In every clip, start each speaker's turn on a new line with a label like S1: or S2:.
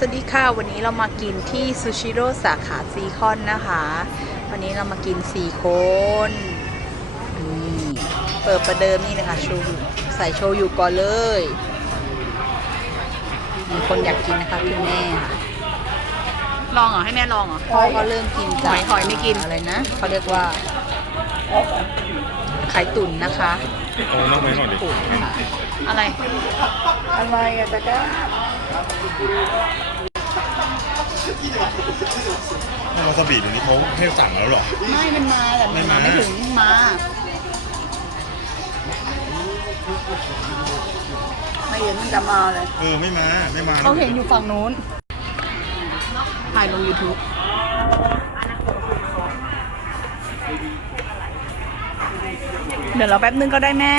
S1: สวัสดีค่ะ วันนี้เรามากินที่ซูชิโร่สาขาซีคอนนะคะ วันนี้เรามากินสี่คนนี่เปิดประเดิมนี่นะคะโชยุใส่โชยุก่อนเลยมีคนอยากกินนะคะคุณแม่ค่ะ
S2: ลองเหรอ ให้แม่ลองเหรอ
S1: พ่อก็เริ่มกินจาก
S2: หอยหอยไม่กิน
S1: อะไรนะเขาเรียกว่าไข่ตุ๋นนะคะ
S3: โอ้นั่งไว้หน่อยดิ
S1: ตุ๋นค่ะ
S2: อะไร
S1: อะไรอะตะก้า
S3: วาซาบิเดี๋ยวนี้เขาให้สั่งแล้วเหรอ
S2: ไม่มันมาแต่มันมา
S3: ไม่
S2: ไม่
S3: มา
S2: ถึงมา
S1: ไม่เห็นมันจะมาเลย
S3: เออไม่มาไม่มา
S2: เขาเห็นอยู่ฝั่งนู้นถ่ายลง YouTube เดี๋ยวเราแป๊บนึงก็ได้แม่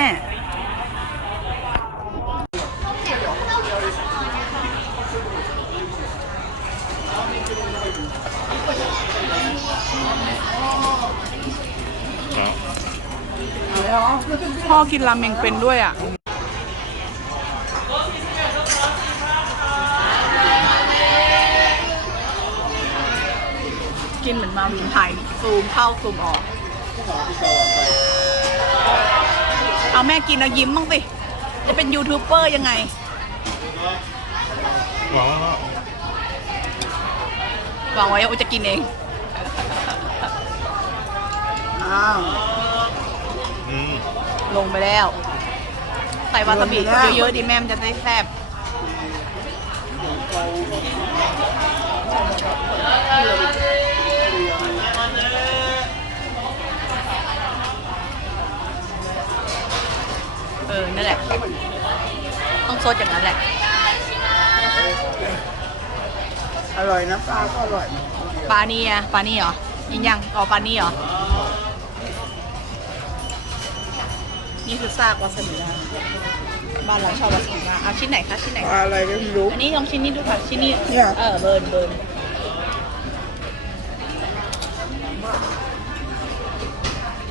S2: พ่อกินราเมงเป็นด้วยอะกินเหมือนมาวินไทยซูมเข้าซูมออก เอาแม่กินแล้วยิ้มบ้างสิ จะเป็นยูทูบเบอร์ยังไง
S3: อ๋อ
S2: หวังไว้ว่าจะกินเอง อ้าว
S3: อืม
S2: ลงไปแล้ว ใส่วาซาบิเยอะๆดิแม่มันจะได้แซ่บเออ นั่นแหละ ต้องซดอย่างนั้นแหละ
S1: อร่อยนะปลาก็อร่อย
S2: ปลานี่อะปลานี่เหรอยิงยังอ๋อปลานี่เหรอ นี่คือซากวาซาบินะคะบ้านเราชอบวาซาบิมากเอาชิ้นไหนคะชิ้นไหน
S1: ปลาอะไรก็ไม่รู้
S2: อันนี้ลองชิ้นนี้ดูค่ะชิ้นนี้
S1: เนี่ย
S2: เออเบิร์นเบิร์น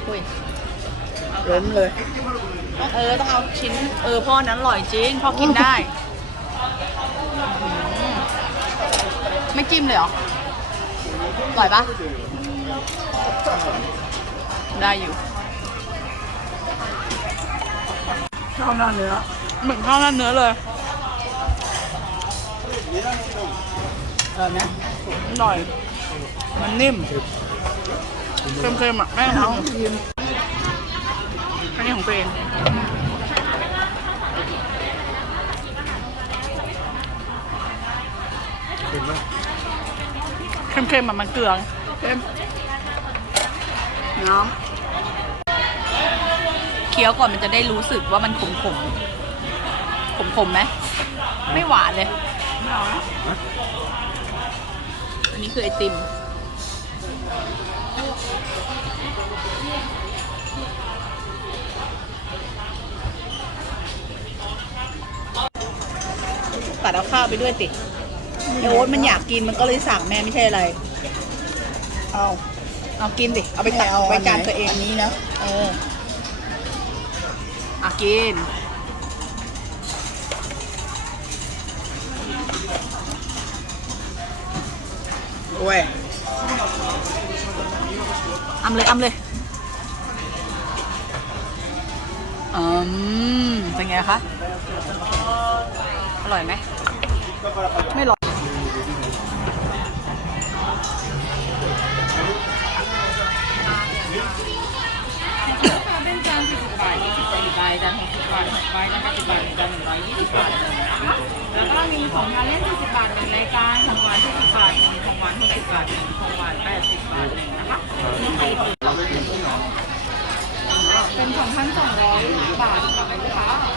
S2: อุ้ย
S1: ล้มเลย
S2: เออต้องเอาชิ้นเออพ่อนั้นอร่อยจริงพ่อกินได้อืมไม่จิ้มเลยเหรออร่อยปะได้อยู่
S1: ชอบหน้าเนื้อ
S2: เหมือนข้าวหน้าเนื้อเลย
S1: อร่อยไหม
S2: อร่อย มันนิ่มเค็มๆอะแม่
S1: น้
S2: เอา
S1: องยิม
S2: อันนี้ของตัวเอง
S3: เป็นไหม
S2: เค็มๆอะมันเกลือ
S1: เค็มน้
S2: เคี้ยวก่อนมันจะได้รู้สึกว่ามันขมขมขมขมๆไหมไม่หวานเลยอันนี้คือไอติมตัดเอาข้าวไปด้วยติไอโอ๊ตมันอยากกินมันก็เลยสั่งแม่ไม่ใช่อะไรำ
S1: เอา
S2: เอากินสิเอาไปตัก
S1: ม่
S2: ไว้จานตัวเอง
S1: อันนี้นะ
S2: เออ อะกิน
S1: โอ้ย
S2: อำเลยอำเลยอืมเป็นไงคะ อร่อยไหม ไม่อร่อย
S4: เป็น 20บาทจาน60บาท6ใบจาน50บาทจาน120บาทเลยนะคะแล้วก็มีของทานเล่น40บาทหนึ่งรายการของหวาน40บาทหนึ่งของหวาน60บาทหนึ่งของหวาน80บาทหนึ่งนะคะมีไข่ตุ๋นเป็น2,200บาท